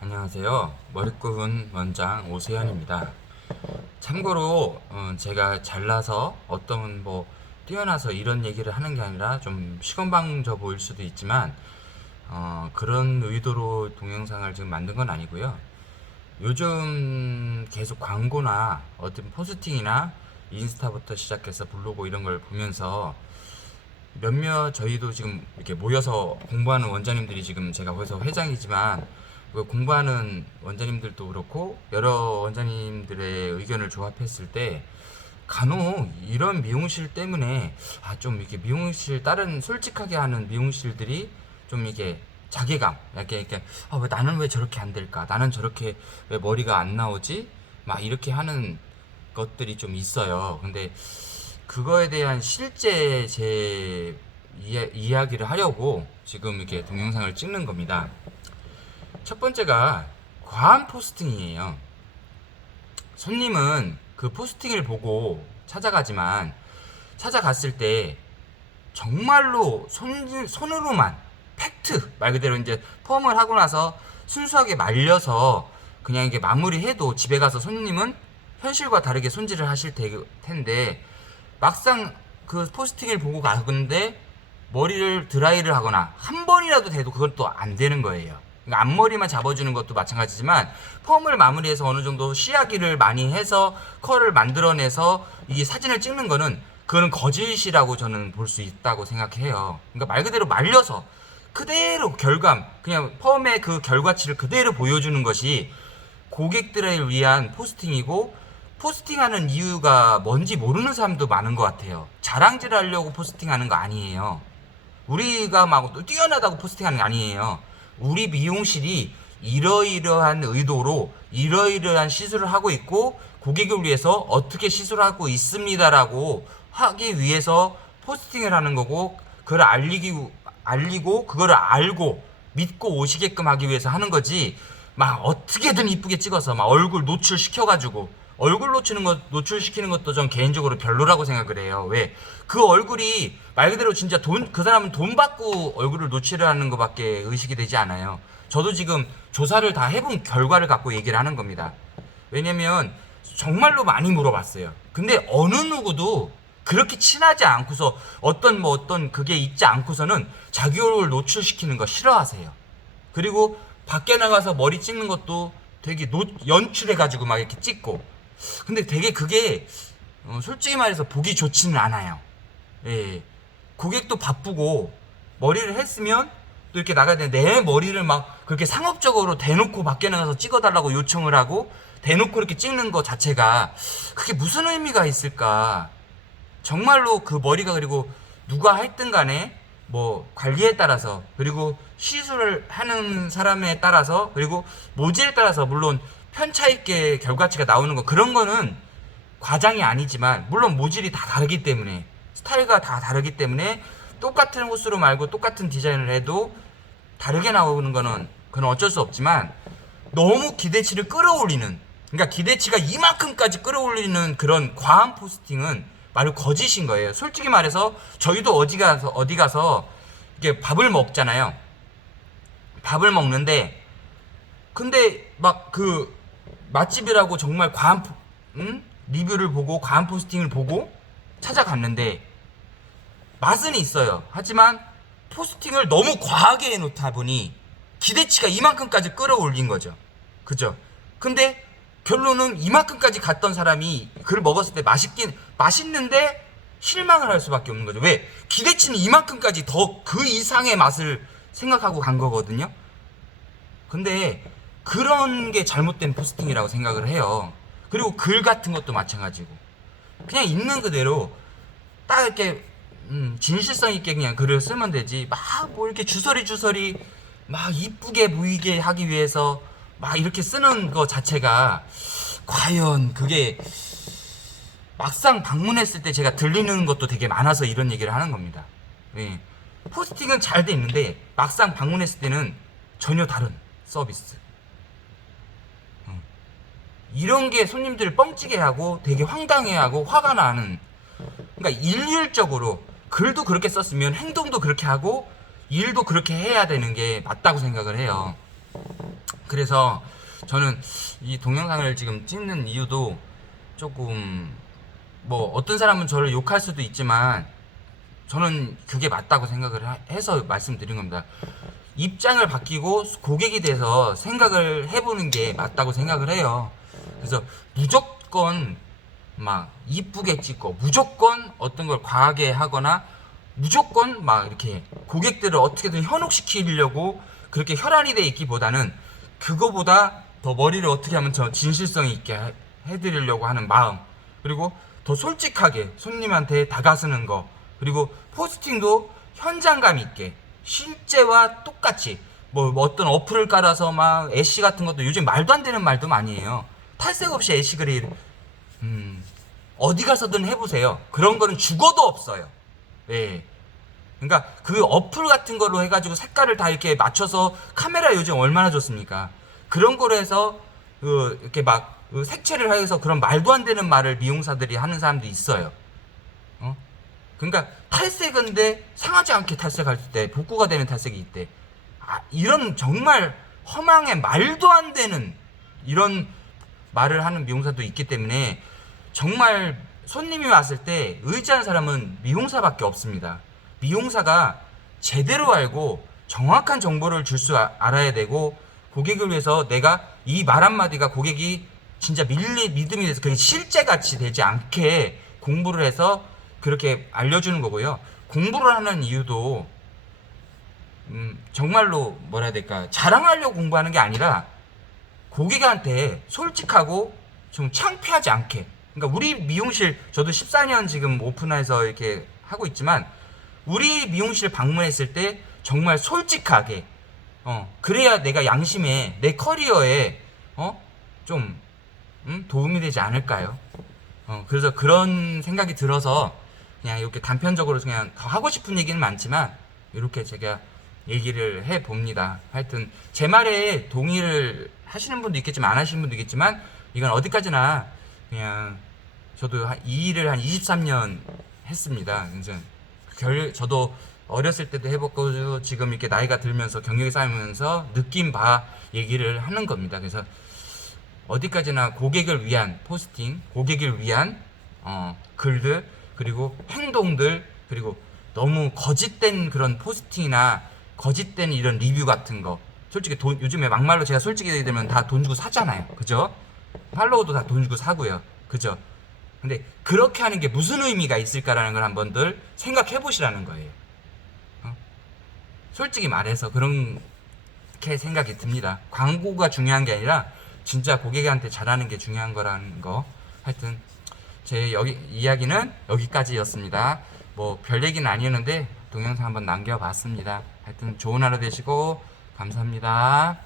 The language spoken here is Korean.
안녕하세요. 머리꾼 원장 오세현입니다. 참고로 제가 잘나서 어떤 뛰어나서 이런 얘기를 하는 게 아니라 좀 시건방져 보일 수도 있지만 그런 의도로 동영상을 지금 만든 건 아니고요. 요즘 계속 광고나 어떤 포스팅이나 인스타부터 시작해서 블로그 이런 걸 보면서 몇몇 저희도 지금 이렇게 모여서 공부하는 원장님들이 지금 제가 거기서 회장이지만 그 공부하는 원장님들도 그렇고 여러 원장님들의 의견을 조합했을 때 간혹 이런 미용실 때문에 좀 이렇게 미용실 다른 솔직하게 하는 미용실들이 좀 이게 자괴감 이렇게 왜 나는 왜 저렇게 안 될까, 나는 저렇게 왜 머리가 안 나오지, 막 이렇게 하는 것들이 좀 있어요. 근데 그거에 대한 실제 제 이야기를 하려고 지금 이렇게 동영상을 찍는 겁니다. 첫 번째가 과한 포스팅이에요. 손님은 그 포스팅을 보고 찾아가지만 찾아갔을 때 정말로 손으로만 팩트 말 그대로 이제 펌을 하고 나서 순수하게 말려서 그냥 이게 마무리해도 집에 가서 손님은 현실과 다르게 손질을 하실 텐데, 막상 그 포스팅을 보고 가는데 머리를 드라이를 하거나 한 번이라도 돼도 그건 또 안 되는 거예요. 그러니까 앞머리만 잡아주는 것도 마찬가지지만 펌을 마무리해서 어느 정도 시야기를 많이 해서 컬을 만들어내서 이 사진을 찍는 거는 그거는 거짓이라고 저는 볼 수 있다고 생각해요. 그러니까 말 그대로 말려서 그대로 결감, 그냥 펌의 그 결과치를 그대로 보여주는 것이 고객들을 위한 포스팅이고, 포스팅하는 이유가 뭔지 모르는 사람도 많은 것 같아요. 자랑질 하려고 포스팅하는 거 아니에요. 우리가 막 뛰어나다고 포스팅하는 게 아니에요. 우리 미용실이 이러이러한 의도로 이러이러한 시술을 하고 있고 고객을 위해서 어떻게 시술하고 있습니다라고 하기 위해서 포스팅을 하는 거고, 그걸 알리고 그거를 알고 믿고 오시게끔 하기 위해서 하는 거지, 막 어떻게든 이쁘게 찍어서 막 얼굴 노출시켜가지고. 얼굴 노출시키는 것도 전 개인적으로 별로라고 생각을 해요. 왜? 그 얼굴이 말 그대로 진짜 그 사람은 돈 받고 얼굴을 노출하는 것밖에 의식이 되지 않아요. 저도 지금 조사를 다 해본 결과를 갖고 얘기를 하는 겁니다. 왜냐면 정말로 많이 물어봤어요. 근데 어느 누구도 그렇게 친하지 않고서 어떤 그게 있지 않고서는 자기 얼굴 노출시키는 거 싫어하세요. 그리고 밖에 나가서 머리 찍는 것도 되게 연출해가지고 막 이렇게 찍고. 근데 되게 그게 솔직히 말해서 보기 좋지는 않아요. 예. 고객도 바쁘고 머리를 했으면 또 이렇게 나가야 되는데 내 머리를 막 그렇게 상업적으로 대놓고 밖에 나가서 찍어달라고 요청을 하고 대놓고 이렇게 찍는 것 자체가 그게 무슨 의미가 있을까. 정말로 그 머리가, 그리고 누가 했든 간에 관리에 따라서, 그리고 시술을 하는 사람에 따라서, 그리고 모질에 따라서 물론 편차 있게 결과치가 나오는 거, 그런 거는 과장이 아니지만 물론 모질이 다 다르기 때문에, 스타일가 다 다르기 때문에 똑같은 호스로 말고 똑같은 디자인을 해도 다르게 나오는 거는 그건 어쩔 수 없지만, 너무 기대치를 끌어올리는, 그러니까 기대치가 이만큼까지 끌어올리는 그런 과한 포스팅은 말로 거짓인 거예요. 솔직히 말해서 저희도 어디 가서 이게 밥을 먹잖아요. 밥을 먹는데 근데 막 그 맛집이라고 정말 과한 리뷰를 보고 과한 포스팅을 보고 찾아갔는데 맛은 있어요. 하지만 포스팅을 너무 과하게 해놓다 보니 기대치가 이만큼까지 끌어올린 거죠. 그죠? 근데 결론은 이만큼까지 갔던 사람이 그걸 먹었을 때 맛있는데 실망을 할 수밖에 없는 거죠. 왜? 기대치는 이만큼까지 더 그 이상의 맛을 생각하고 간 거거든요. 근데 그런 게 잘못된 포스팅이라고 생각을 해요. 그리고 글 같은 것도 마찬가지고, 그냥 있는 그대로 딱 이렇게 진실성 있게 그냥 글을 쓰면 되지, 막 이렇게 주서리 막 이쁘게 보이게 하기 위해서 막 이렇게 쓰는 거 자체가 과연 그게, 막상 방문했을 때 제가 들리는 것도 되게 많아서 이런 얘기를 하는 겁니다. 예. 포스팅은 잘 돼 있는데 막상 방문했을 때는 전혀 다른 서비스. 이런 게 손님들을 뻥찌게 하고 되게 황당해하고 화가 나는. 그러니까 일률적으로 글도 그렇게 썼으면 행동도 그렇게 하고 일도 그렇게 해야 되는 게 맞다고 생각을 해요. 그래서 저는 이 동영상을 지금 찍는 이유도 조금 뭐 어떤 사람은 저를 욕할 수도 있지만 저는 그게 맞다고 생각을 해서 말씀드린 겁니다. 입장을 바뀌고 고객이 돼서 생각을 해보는 게 맞다고 생각을 해요. 그래서 무조건 막 이쁘게 찍고 무조건 어떤 걸 과하게 하거나 무조건 막 이렇게 고객들을 어떻게든 현혹시키려고 그렇게 혈안이 돼 있기보다는 그거보다 더 머리를 어떻게 하면 저 진실성 있게 해드리려고 하는 마음, 그리고 더 솔직하게 손님한테 다가서는 거, 그리고 포스팅도 현장감 있게 실제와 똑같이 뭐 어떤 어플을 깔아서 막 애쉬 같은 것도 요즘 말도 안 되는 말도 많이 해요. 탈색 없이 애쉬 그릴 어디 가서든 해보세요. 그런 거는 죽어도 없어요. 예. 그러니까 그 어플 같은 걸로 해가지고 색깔을 다 이렇게 맞춰서 카메라 요즘 얼마나 좋습니까? 그런 거로 해서 이렇게 막 색채를 해서 그런 말도 안 되는 말을 미용사들이 하는 사람도 있어요. 그러니까 탈색인데 상하지 않게 탈색할 때 복구가 되는 탈색이 있대. 이런 정말 허망의 말도 안 되는 이런 말을 하는 미용사도 있기 때문에 정말 손님이 왔을 때 의지하는 사람은 미용사밖에 없습니다. 미용사가 제대로 알고 정확한 정보를 줄 수 알아야 되고, 고객을 위해서 내가 이 말 한마디가 고객이 진짜 믿음이 돼서 그게 실제같이 되지 않게 공부를 해서 그렇게 알려주는 거고요. 공부를 하는 이유도 정말로 뭐라 해야 될까, 자랑하려고 공부하는 게 아니라 고객한테 솔직하고 좀 창피하지 않게. 그러니까 우리 미용실, 저도 14년 지금 오픈해서 이렇게 하고 있지만 우리 미용실 방문했을 때 정말 솔직하게 그래야 내가 양심에 내 커리어에 좀 도움이 되지 않을까요? 그래서 그런 생각이 들어서 그냥 이렇게 단편적으로 그냥 더 하고 싶은 얘기는 많지만 이렇게 제가 얘기를 해 봅니다. 하여튼 제 말에 동의를 하시는 분도 있겠지만 안 하시는 분도 있겠지만 이건 어디까지나 그냥 저도 이 일을 한 23년 했습니다. 그래서 저도 어렸을 때도 해봤고 지금 이렇게 나이가 들면서 경력이 쌓이면서 느낀 바 얘기를 하는 겁니다. 그래서 어디까지나 고객을 위한 포스팅, 고객을 위한 글들, 그리고 행동들, 그리고 너무 거짓된 그런 포스팅이나 거짓된 이런 리뷰 같은 거, 솔직히 요즘에 막말로 제가 솔직히 되면 다 돈 주고 사잖아요. 그죠? 팔로우도 다 돈 주고 사고요. 그죠? 근데 그렇게 하는 게 무슨 의미가 있을까라는 걸 한번들 생각해 보시라는 거예요. 솔직히 말해서 그렇게 생각이 듭니다. 광고가 중요한 게 아니라 진짜 고객한테 잘하는 게 중요한 거라는 거. 하여튼 제 이야기는 여기까지였습니다. 뭐 별 얘기는 아니었는데 동영상 한번 남겨봤습니다. 하여튼 좋은 하루 되시고 감사합니다.